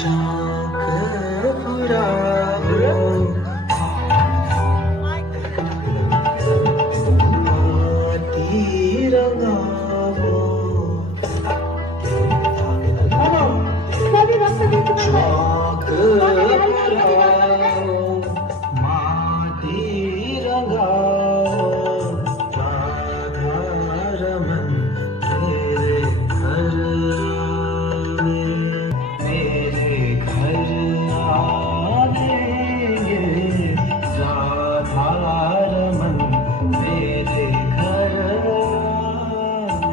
शाख फुराओ माटी रंगाओ शाख फुराओ माटी रंगाओ राधा रमन मेरे घर आवे मेरे घर आवेंगे राधा रमन मेरे घर आवेंगे।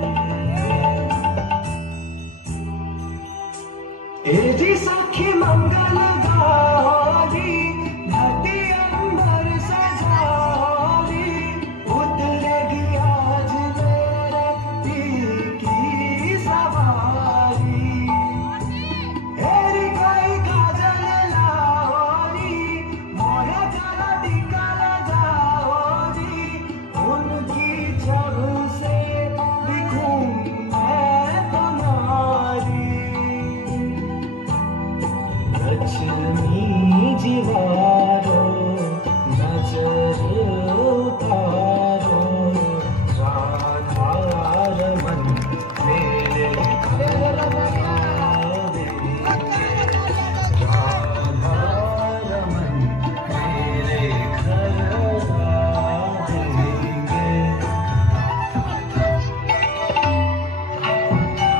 ए जी सखी मंगल